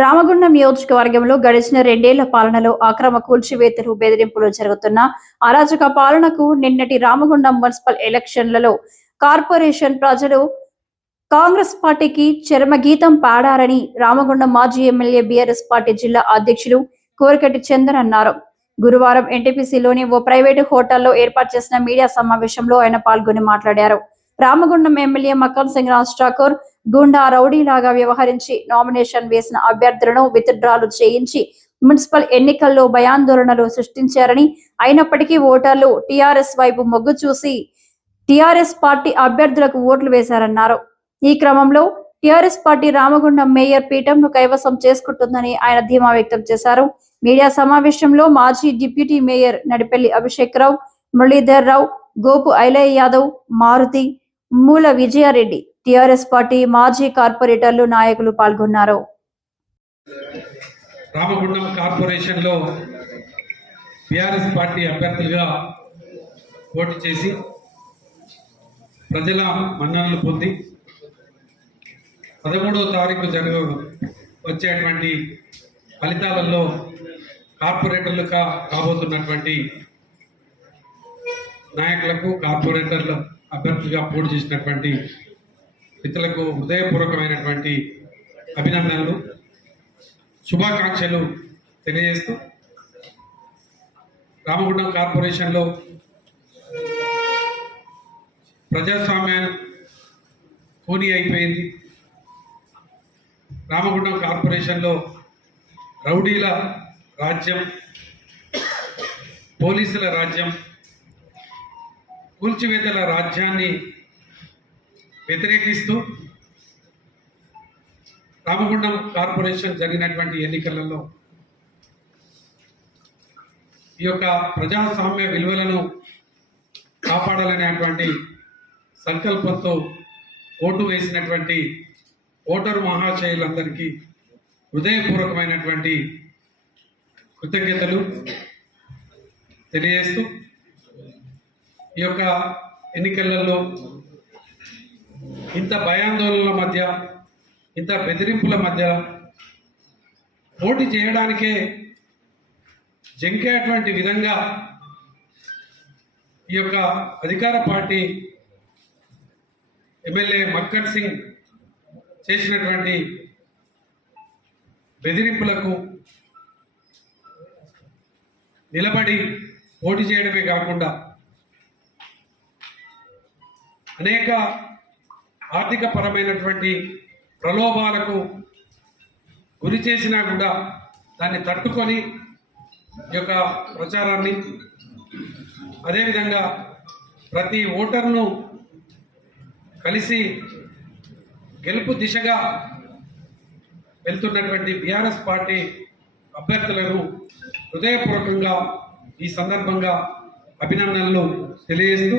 రామగుండం నియోజకవర్గంలో గడిచిన 2 ఏళ్ల పాలనలో అక్రమ కూల్చివేతలు, బెదిరింపులు జరుగుతున్న అరాచక పాలనకు నిన్నటి రామగుండం మున్సిపల్ ఎలక్షన్లలో కార్పొరేషన్ ప్రజలు కాంగ్రెస్ పార్టీకి చరమగీతం పాడారని రామగుండం మాజీ ఎమ్మెల్యే బీఆర్ఎస్ పార్టీ జిల్లా అధ్యక్షులు కోరకటి చందన్ అన్నారు. గురువారం ఎన్టీపీసీలోని ఓ ప్రైవేటు హోటల్లో ఏర్పాటు చేసిన మీడియా సమావేశంలో ఆయన పాల్గొని మాట్లాడారు. రామగుండం ఎమ్మెల్యే మక్కన్ సింగ్ రాజ్ ఠాకూర్ గుండా రౌడీలాగా వ్యవహరించి నామినేషన్ వేసిన అభ్యర్థులను విత్డ్రాలు చేయించి మున్సిపల్ ఎన్నికల్లో భయాందోళనలు సృష్టించారని, అయినప్పటికీ ఓటర్లు టీఆర్ఎస్ వైపు మొగ్గు చూసి టీఆర్ఎస్ పార్టీ అభ్యర్థులకు ఓట్లు వేశారన్నారు. ఈ క్రమంలో టీఆర్ఎస్ పార్టీ రామగుండం మేయర్ పీఠంను కైవసం చేసుకుంటుందని ఆయన ధీమా వ్యక్తం చేశారు. మీడియా సమావేశంలో మాజీ డిప్యూటీ మేయర్ నడిపెల్లి అభిషేక్ రావు, మురళీధర్ రావు, గోపు ఐలయ్య యాదవ్, మారుతి, మూల విజయారెడ్డి, టిఆర్ఎస్ పార్టీ మాజీ కార్పొరేటర్లు, నాయకులు పాల్గొన్నారు. రామగుండం కార్పొరేషన్ లో టిఆర్ఎస్ పార్టీ అభ్యర్థులుగా పోటీ చేసి ప్రజల మన్ననలు పొంది 13వ తారీఖు వచ్చేటువంటి ఫలితాలలో కార్పొరేటర్లు కాబోతున్నటువంటి నాయకులకు, కార్పొరేటర్ల అభ్యర్థిగా పోటీ చేసినటువంటి మిత్రులకు హృదయపూర్వకమైనటువంటి అభినందనలు, శుభాకాంక్షలు తెలియజేస్తూ రామగుండం కార్పొరేషన్లో ప్రజాస్వామ్యం కూని అయిపోయింది. రామగుండం కార్పొరేషన్లో రౌడీల రాజ్యం, పోలీసుల రాజ్యం, కూల్చివేతల రాజ్యాన్ని వ్యతిరేకిస్తూ రామగుండం కార్పొరేషన్ జరిగినటువంటి ఎన్నికలలో ఈ యొక్క ప్రజాస్వామ్య విలువలను కాపాడాలనేటువంటి సంకల్పంతో ఓటు వేసినటువంటి ఓటరు మహాశయులందరికీ హృదయపూర్వకమైనటువంటి కృతజ్ఞతలు తెలియజేస్తూ ఈ యొక్క ఎన్నికలలో ఇంత భయాందోళనల మధ్య, ఇంత బెదిరింపుల మధ్య పోటీ చేయడానికే జంకేటువంటి విధంగా ఈ యొక్క అధికార పార్టీ ఎమ్మెల్యే మక్కన్ సింగ్ చేసినటువంటి బెదిరింపులకు నిలబడి పోటీ చేయడమే కాకుండా అనేక ఆర్థిక పరమైనటువంటి ప్రలోభాలకు గురి చేసినా కూడా దాన్ని తట్టుకొని ఈ యొక్క ప్రచారాన్ని, అదేవిధంగా ప్రతి ఓటర్ను కలిసి గెలుపు దిశగా వెళ్తున్నటువంటి బీఆర్ఎస్ పార్టీ అభ్యర్థులను హృదయపూర్వకంగా ఈ సందర్భంగా అభినందనలు తెలియజేస్తూ